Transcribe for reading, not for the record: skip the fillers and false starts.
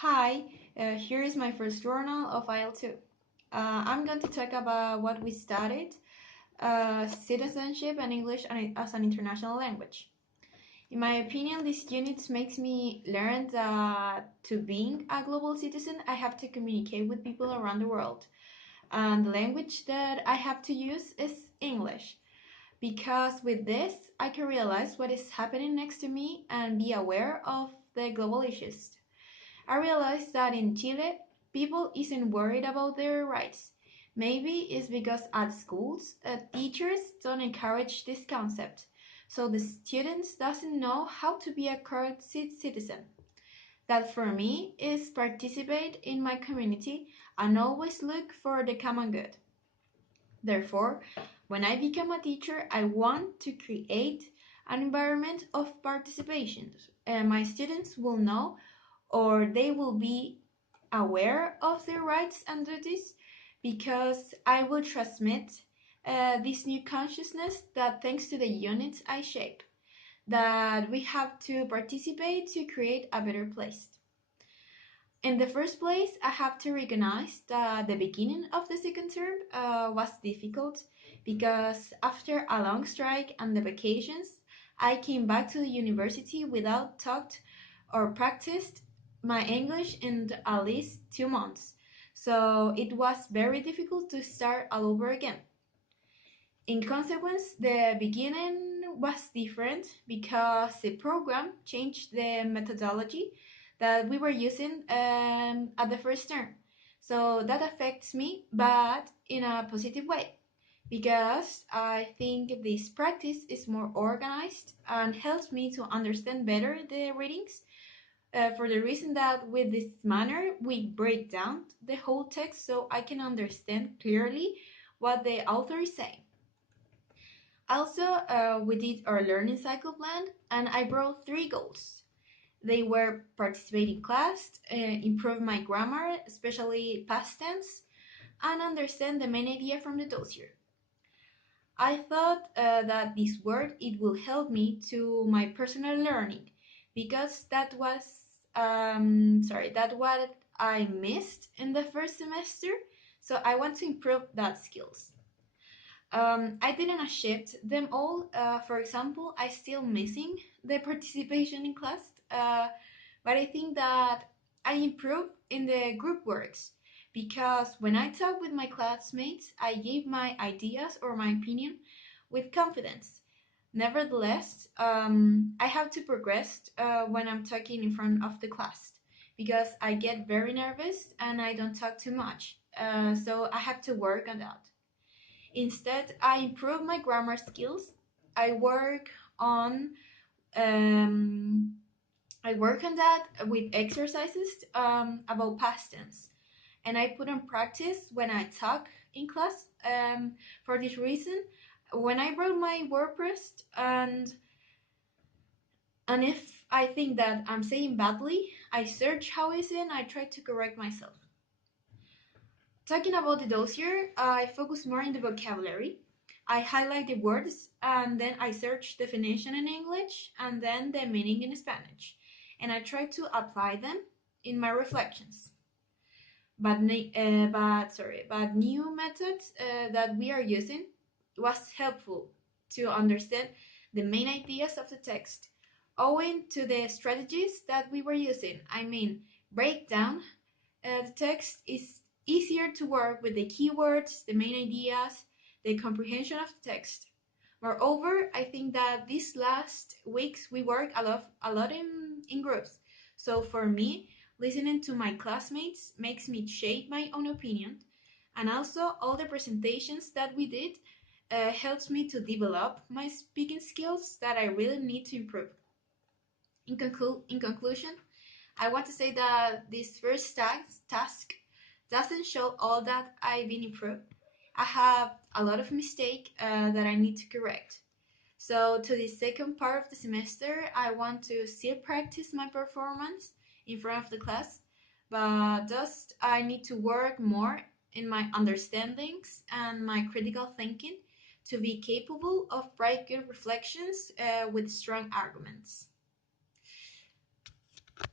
Hi, here is my first journal of IEL II. I'm going to talk about what we studied, citizenship and English as an international language. In my opinion, this unit makes me learn that to being a global citizen, I have to communicate with people around the world. And the language that I have to use is English. Because with this, I can realize what is happening next to me and be aware of the global issues. I realized that in Chile, people isn't worried about their rights. Maybe it's because at schools, teachers don't encourage this concept, so the students doesn't know how to be a correct citizen. That for me is participate in my community and always look for the common good. Therefore, when I become a teacher, I want to create an environment of participation. My students will know or they will be aware of their rights and duties because I will transmit this new consciousness that thanks to the units I shape, that we have to participate to create a better place. In the first place, I have to recognize that the beginning of the second term was difficult because after a long strike and the vacations, I came back to the university without taught or practiced my English in at least 2 months. So it was very difficult to start all over again. In consequence, the beginning was different because the program changed the methodology that we were using at the first term. So that affects me, but in a positive way, because I think this practice is more organized and helps me to understand better the readings. For the reason that with this manner we break down the whole text so I can understand clearly what the author is saying. Also, we did our learning cycle plan, and I brought 3 goals. They were participate in class, improve my grammar, especially past tense, and understand the main idea from the dossier. I thought that this word it will help me to my personal learning because that what I missed in the first semester. So I want to improve that skills. I didn't achieve them all. For example, I still missing the participation in class, but I think that I improved in the group works because when I talk with my classmates, I gave my ideas or my opinion with confidence. Nevertheless, I have to progress when I'm talking in front of the class because I get very nervous and I don't talk too much. So I have to work on that. Instead, I improve my grammar skills. I work on um, I work on that with exercises about past tense, and I put on practice when I talk in class. For this reason, when I wrote my WordPress and if I think that I'm saying badly, I search how is it and I try to correct myself. Talking about the dossier, I focus more on the vocabulary. I highlight the words and then I search definition in English and then the meaning in Spanish. And I try to apply them in my reflections. But new methods that we are using was helpful to understand the main ideas of the text. Owing to the strategies that we were using, I mean, breakdown the text is easier to work with the keywords, the main ideas, the comprehension of the text. Moreover, I think that these last weeks we work a lot in groups. So for me, listening to my classmates makes me shape my own opinion. And also all the presentations that we did helps me to develop my speaking skills that I really need to improve. In conclusion, I want to say that this first task doesn't show all that I've been improved. I have a lot of mistake that I need to correct. So to the second part of the semester, I want to still practice my performance in front of the class, but just I need to work more in my understandings and my critical thinking to be capable of write good reflections with strong arguments.